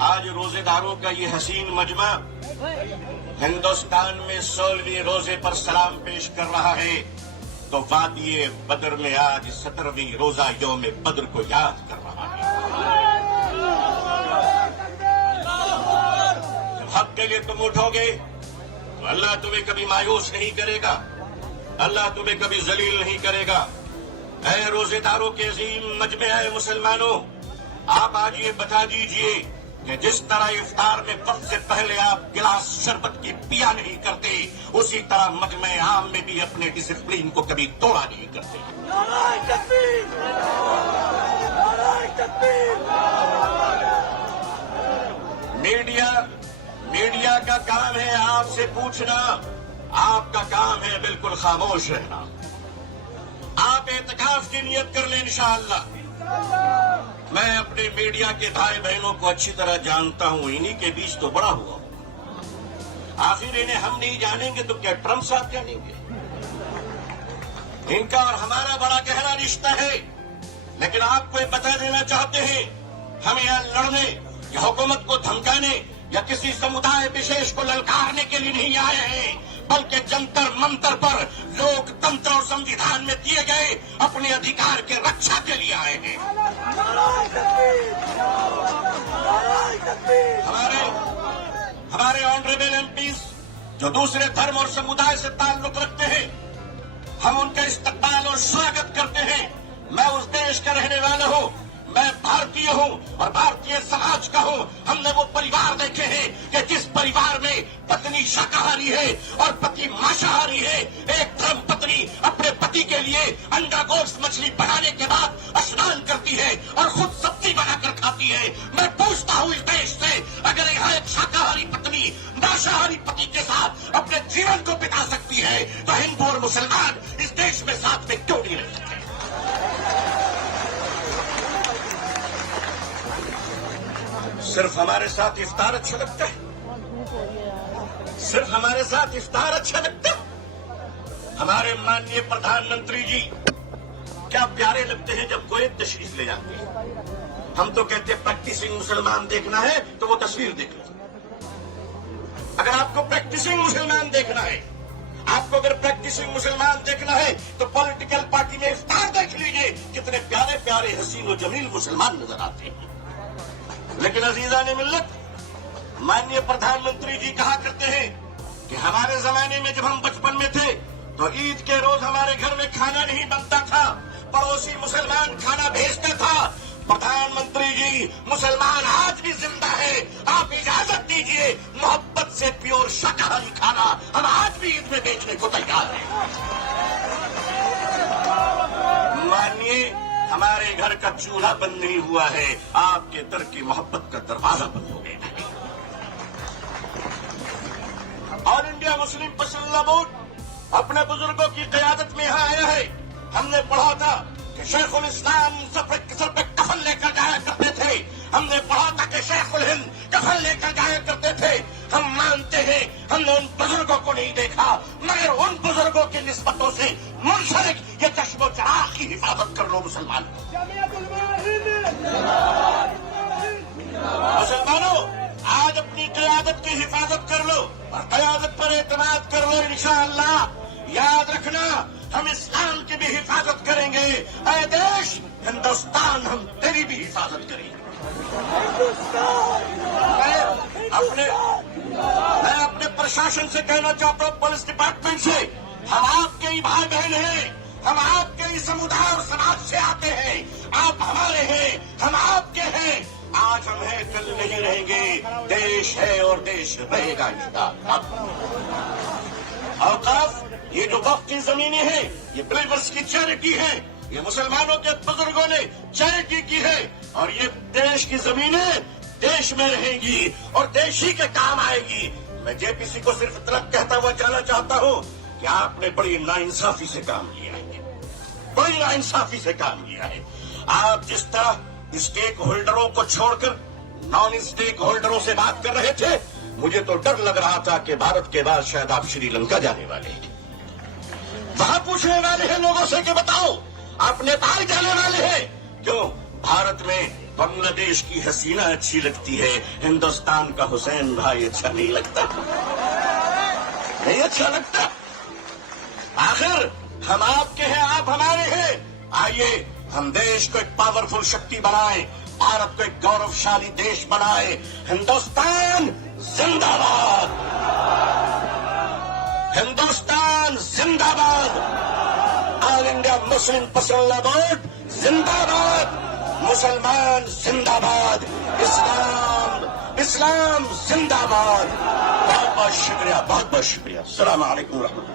آج روزے داروں کا یہ حسین مجمع ہندوستان میں 16ویں روزے پر سلام پیش کر رہا ہے تو وادی بدر میں آج 17ویں روزہ یوم بدر کو یاد کر رہا ہے۔ جب حق کے لیے تم اٹھو گے تو اللہ تمہیں کبھی مایوس نہیں کرے گا، اللہ تمہیں کبھی ذلیل نہیں کرے گا۔ اے روزے داروں کے عظیم مجمع ہے مسلمانوں، آپ آج یہ بتا دیجئے کہ جس طرح افطار میں وقت سے پہلے آپ گلاس شربت کی پیا نہیں کرتے، اسی طرح مجمع عام میں بھی اپنے ڈسپلین کو کبھی توڑا نہیں کرتے۔ نعرہ تکبیر! نعرہ تکبیر! میڈیا کا کام ہے آپ سے پوچھنا، آپ کا کام ہے بالکل خاموش رہنا۔ آپ اعتکاف کی نیت کر لیں انشاءاللہ۔ میں اپنے میڈیا کے بھائی بہنوں کو اچھی طرح جانتا ہوں، انہی کے بیچ تو بڑا ہوا ہوں۔ آخر انہیں ہم نہیں جانیں گے تو کیا ٹرمپ صاحب جانیں گے؟ ان کا اور ہمارا بڑا گہرا رشتہ ہے، لیکن آپ کو یہ بتا دینا چاہتے ہیں ہم یہاں لڑنے یا حکومت کو دھمکانے یا کسی سمودائے وشیش کو للکارنے کے لیے نہیں آئے ہیں، بلکہ جنتر منتر پر لوک تنتر اور سمویدھان میں دیے گئے اپنے ادھیکار کے رکشا کے لیے آئے ہیں۔ ہمارے آنریبل ایم پیز جو دوسرے دھرم اور سمودائے سے تعلق رکھتے ہیں، ہم ان کا استقبال اور سواگت کرتے ہیں۔ میں اس دیش کا رہنے والا ہوں، میں بھارتی ہوں اور بھارتی سماج کا ہوں۔ ہم نے وہ پریوار دیکھے ہیں کہ جس پریوار میں پتنی شاکاہاری ہے اور پتی مانساہاری ہے، ایک دھرم پتنی اپنے پتی کے لیے انڈا گوشت مچھلی بنانے کے بعد اسنان کرتی ہے اور خود سبزی بنا کر کھاتی ہے۔ میں پوچھتا ہوں اس دیش سے، اگر یہاں ایک شاکاہاری پتنی مانساہاری پتی کے ساتھ اپنے جیون کو بتا سکتی ہے تو ہندو اور مسلمان اس دیش میں ساتھ میں کیوں نہیں رہ سکتے؟ صرف ہمارے ساتھ افطار اچھا لگتا ہے، صرف ہمارے ساتھ افطار اچھا لگتا ہے۔ ہمارے ماننیے پردھان منتری جی کیا پیارے لگتے ہیں جب کوئی تشریف لے جاتے ہیں۔ ہم تو کہتے ہیں پریکٹسنگ مسلمان دیکھنا ہے تو وہ تصویر دیکھ لو۔ اگر آپ کو پریکٹسنگ مسلمان دیکھنا ہے، آپ کو اگر پریکٹسنگ مسلمان دیکھنا ہے تو پولیٹیکل پارٹی میں افطار دیکھ لیجئے، کتنے پیارے پیارے حسین و جمیل مسلمان نظر آتے ہیں۔ لیکن عزیزان ملت، ماننیے پردھان منتری جی کہا کرتے ہیں کہ ہمارے زمانے میں جب ہم بچپن میں تھے تو عید کے روز ہمارے گھر میں کھانا نہیں بنتا تھا، پڑوسی مسلمان کھانا بھیجتا تھا۔ پردھان منتری جی، مسلمان آج بھی زندہ ہے، آپ اجازت دیجئے محبت سے پیور شاکاہاری کھانا ہم آج بھی عید میں بیچنے کو تیار ہیں۔ مانیے ہمارے گھر کا چولہا بند نہیں ہوا ہے، آپ کے در کی محبت کا دروازہ بند ہو گیا ہے۔ آل انڈیا مسلم پسندیدہ بورڈ اپنے بزرگوں کی قیادت میں یہاں آیا ہے۔ ہم نے پڑھا تھا کہ شیخ الاسلام سر پہ کفن لے کر جایا کرتے تھے، ہم نے پڑھا تھا کہ شیخ الہند کفن لے کر جایا کرتے تھے۔ ہم مانتے ہیں ہم نے ان بزرگوں کو نہیں دیکھا، مگر ان بزرگوں کی نسبتوں سے منسلک یہ چشم و چراغ کی حفاظت کر لو مسلمان۔ مسلمانوں، آج اپنی قیادت کی حفاظت کر لو اور قیادت پر اعتماد کر لو انشاءاللہ۔ یاد رکھنا ہم اسلام کی بھی حفاظت کریں گے۔ اے دیش ہندوستان، ہم تیری بھی حفاظت کریں گے۔ میں اپنے پرشاسن سے کہنا چاہتا ہوں، پولیس ڈپارٹمنٹ سے، ہم آپ کے ہی بھائی بہن ہیں، ہم آپ کے ہی سمودائے اور سماج سے آتے ہیں، آپ ہمارے ہیں، ہم آپ کے ہیں۔ آج ہم ہیں، کل نہیں رہیں گے، دیش ہے اور دیش رہے گا انشاءاللہ۔ اوقاف، یہ جو وقف کی زمینیں ہیں، یہ بلیورس کی چیریٹی ہے، یہ مسلمانوں کے بزرگوں نے چیریٹی کی ہے، اور یہ دیش کی زمینیں دیش میں رہیں گی اور دیش ہی کے کام آئے گی۔ میں جے پی سی کو صرف اتنا کہتا ہوا جانا چاہتا ہوں کہ آپ نے بڑی ناانصافی سے کام کیا ہے، بڑی ناانصافی سے کام کیا ہے۔ آپ جس طرح اسٹیک ہولڈروں کو چھوڑ کر نان اسٹیک ہولڈروں سے بات کر رہے تھے، مجھے تو ڈر لگ رہا تھا کہ بھارت کے بعد شاید آپ شری لنکا جانے والے ہیں۔ وہاں پوچھنے والے ہیں لوگوں سے کہ بتاؤ آپ نیپال جانے والے ہیں کیوں؟ بھارت میں بنگلہ دیش کی حسینہ اچھی لگتی ہے، ہندوستان کا حسین بھائی اچھا نہیں لگتا، نہیں اچھا لگتا۔ آخر ہم آپ کے ہیں، آپ ہمارے ہیں، آئیے ہم دیش کو ایک پاورفل شکتی بنائیں، بھارت کو ایک گوروشالی دیش بنائے۔ ہندوستان زندہ باد، ہندوستان زندہ باد، آل انڈیا مسلم پسندہ بورڈ زندہ باد، مسلمان زندہ باد، اسلام زندہ باد۔ بہت بہت شکریہ، بہت بہت شکریہ۔ السلام علیکم ورحمۃ اللہ۔